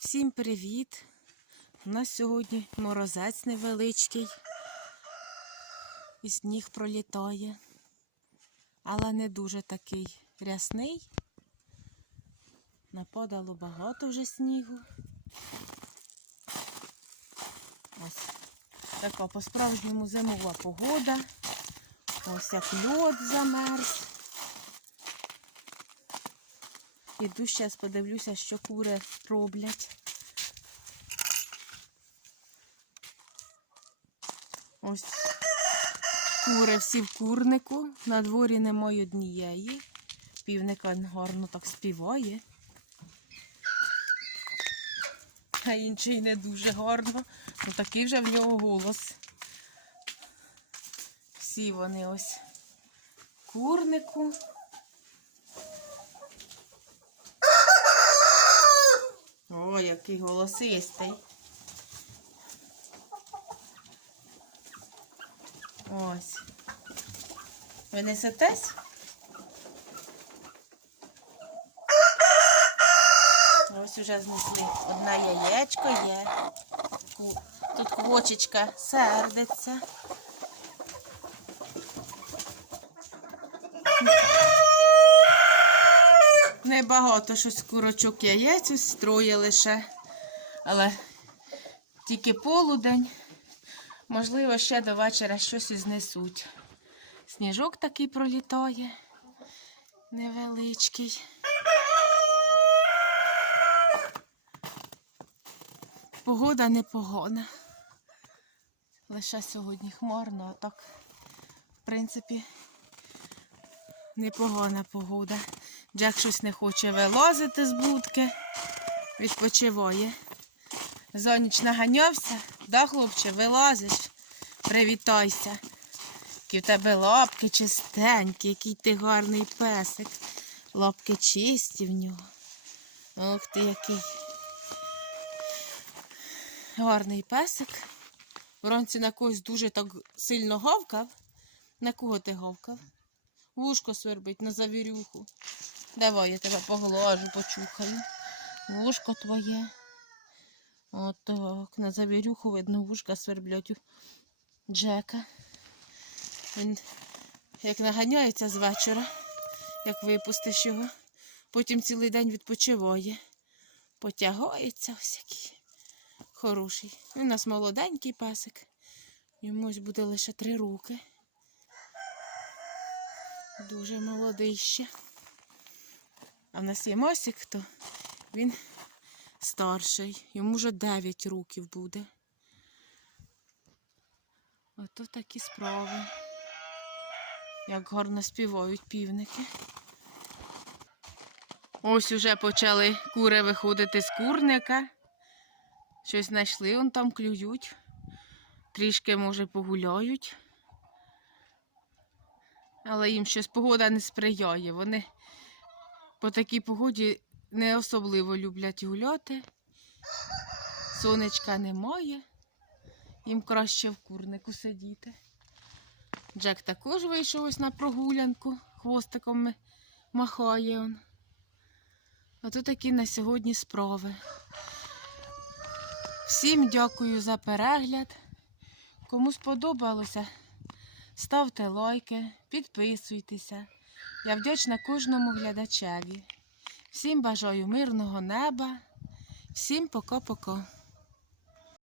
Всім привіт! У нас сьогодні морозець невеличкий. І сніг пролітає, але не дуже такий рясний. Нападало багато вже снігу. Ось така по-справжньому зимова погода. Ось як льод замерз. Іду зараз подивлюся, що кури роблять. Ось кури всі в курнику. На дворі немає однієї. Півника гарно так співає. А інший не дуже гарно. Ну такий вже в нього голос. Всі вони ось в курнику. О, який голосистий. Ось. Ви несетесь? Ось уже знесли. Одна яєчко є. Тут квочечка сердиться. Небагато щось курочок яєць ось троє лише. Але тільки полудень. Можливо, ще до вечора щось і знесуть. Сніжок такий пролітає. Невеличкий. Погода непогана. Лише сьогодні хмарно, а так, в принципі, непогана погода. Джек щось не хоче вилазити з будки, відпочиває. За ніч наганявся, да, хлопче, вилазиш, привітайся. Які в тебе лапки чистенькі, який ти гарний песик. Лапки чисті в нього. Ох ти який. Гарний песик. Вранці на когось дуже так сильно гавкав. На кого ти гавкав? Вушко свербить на завірюху. Давай я тебе поглажу, почухаю. Вушко твоє. От так. На завірюху видно вушка сверблять у Джека. Він як наганяється з вечора, як випустиш його, потім цілий день відпочиває. Потягається ось який хороший. У нас молоденький песик. Йому буде лише три роки. Дуже молодий ще. А в нас є Мосик, то він старший. Йому вже 9 років буде. Ото такі справи. Як гарно співають півники. Ось уже почали кури виходити з курника. Щось знайшли, он там клюють. Трішки, може, погуляють. Але їм щось погода не сприяє. Вони по такій погоді не особливо люблять гуляти. Сонечка немає. Їм краще в курнику сидіти. Джек також вийшов ось на прогулянку, хвостиком махає он. Ото такі на сьогодні справи. Всім дякую за перегляд. Кому сподобалося, ставте лайки, підписуйтеся. Я вдячна кожному глядачеві. Всім бажаю мирного неба. Всім пока-пока.